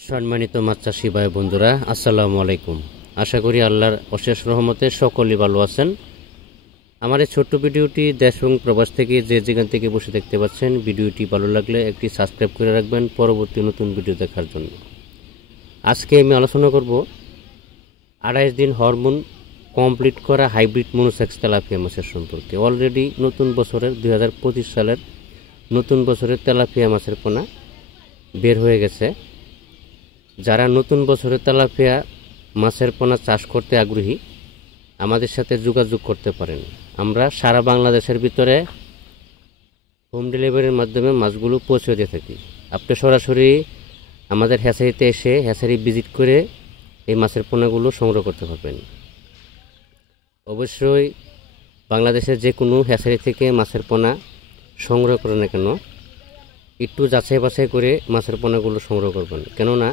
সম্মানিত মাছ চাষি ভাই বন্ধুরা, আসসালামু আলাইকুম। আশা করি আল্লাহর অশেষ রহমতে সকলেই ভালো আছেন। আমার এই ছোট্ট ভিডিওটি দেশ এবং প্রবাস থেকে যে যেখান থেকে বসে দেখতে পাচ্ছেন, ভিডিওটি ভালো লাগলে একটি সাবস্ক্রাইব করে রাখবেন পরবর্তী নতুন ভিডিও দেখার জন্য। আজকে আমি আলোচনা করব 28 দিন হরমোন কমপ্লিট করা হাইব্রিড মনোসেক্স তেলাপিয়া মাছের সম্পর্কে। অলরেডি নতুন বছরের 2025 সালের নতুন বছরের তেলাপিয়া মাছের পোনা বের হয়ে গেছে। যারা নতুন বছরে তেলাপিয়া মাছের পোনা চাষ করতে আগ্রহী, আমাদের সাথে যোগাযোগ করতে পারেন। আমরা সারা বাংলাদেশের ভিতরে হোম ডেলিভারির মাধ্যমে মাছগুলো পৌঁছে দিয়ে থাকি। আপনি সরাসরি আমাদের হ্যাচারিতে এসে হ্যাচারি ভিজিট করে এই মাছের পোনাগুলো সংগ্রহ করতে পারবেন। অবশ্যই বাংলাদেশের যে কোনো হ্যাচারি থেকে মাছের পোনা সংগ্রহ করেন না কেন, একটু যাচাই বাছাই করে মাছের পোনাগুলো সংগ্রহ করবেন। কেননা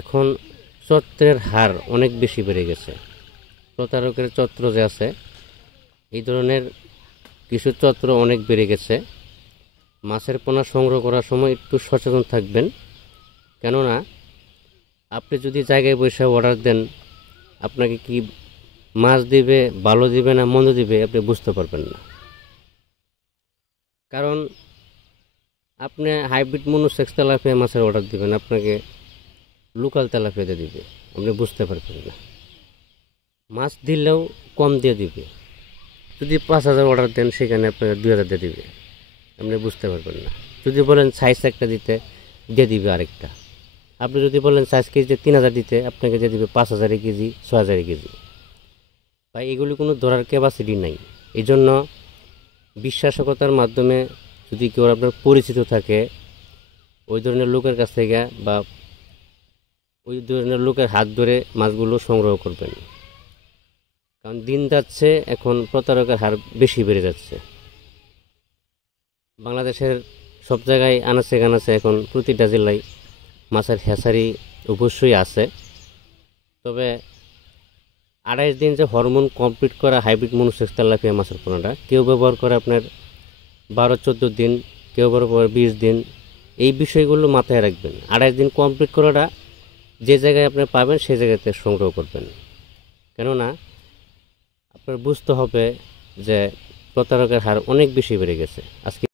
এখন চত্বরের হার অনেক বেশি বেড়ে গেছে। প্রতারকের চত্র যে আছে, এই ধরনের কিছু চত্র অনেক বেড়ে গেছে। মাছের পোনা সংগ্রহ করার সময় একটু সচেতন থাকবেন। কেননা আপনি যদি জায়গায় বসে অর্ডার দেন, আপনাকে কি মাছ দিবে, ভালো দিবে না মন্দ দিবে, আপনি বুঝতে পারবেন না। কারণ আপনি হাইব্রিড মনোসেক্স তেলাপিয়া মাছের অর্ডার দিবেন, আপনাকে লোকাল তেলাপিয়া দিয়ে দিবে, আপনি বুঝতে পারবেন না। মাছ দিলেও কম দিয়ে দিবে। যদি 5,000 অর্ডার দেন, সেখানে আপনাকে 2,000 দিয়ে দিবে, আপনি বুঝতে পারবেন না। যদি বলেন সাইজ একটা দিতে, দিয়ে দিবে আরেকটা। আপনি যদি বলেন সাইজ কেজিতে 3,000 দিতে, আপনাকে দিয়ে দিবে 5,000 কেজি, 6,000 কেজি। ভাই, এগুলি কোনো ধরার ক্যাপাসিটি নাই। এই জন্য বিশ্বাসকতার মাধ্যমে যদি কেউ আপনার পরিচিত থাকে, ওই ধরনের লোকের কাছ থেকে বা ওই ধরনের লোকের হাত ধরে মাছগুলো সংগ্রহ করবেন। কারণ দিন যাচ্ছে, এখন প্রতারকের হার বেশি বেড়ে যাচ্ছে। বাংলাদেশের সব জায়গায় আনাচে কানাচে এখন প্রতিটা জেলায় মাছের হ্যাচারি অবশ্যই আছে। তবে 28 দিন যে হরমোন কমপ্লিট করা হাইব্রিড মনোসেক্স তেলাপিয়া মাছের পোনাটা কেউ ব্যবহার করে আপনার 12-14 দিন, কেউ ব্যবহার করে 20 দিন। এই বিষয়গুলো মাথায় রাখবেন। 28 দিন কমপ্লিট করাটা যে জায়গায় আপনি পাবেন সেই জায়গাতে সংগ্রহ করবেন। কেননা আপনার বুঝতে হবে যে প্রতারকের হার অনেক বেশি বেড়ে গেছে। আজকে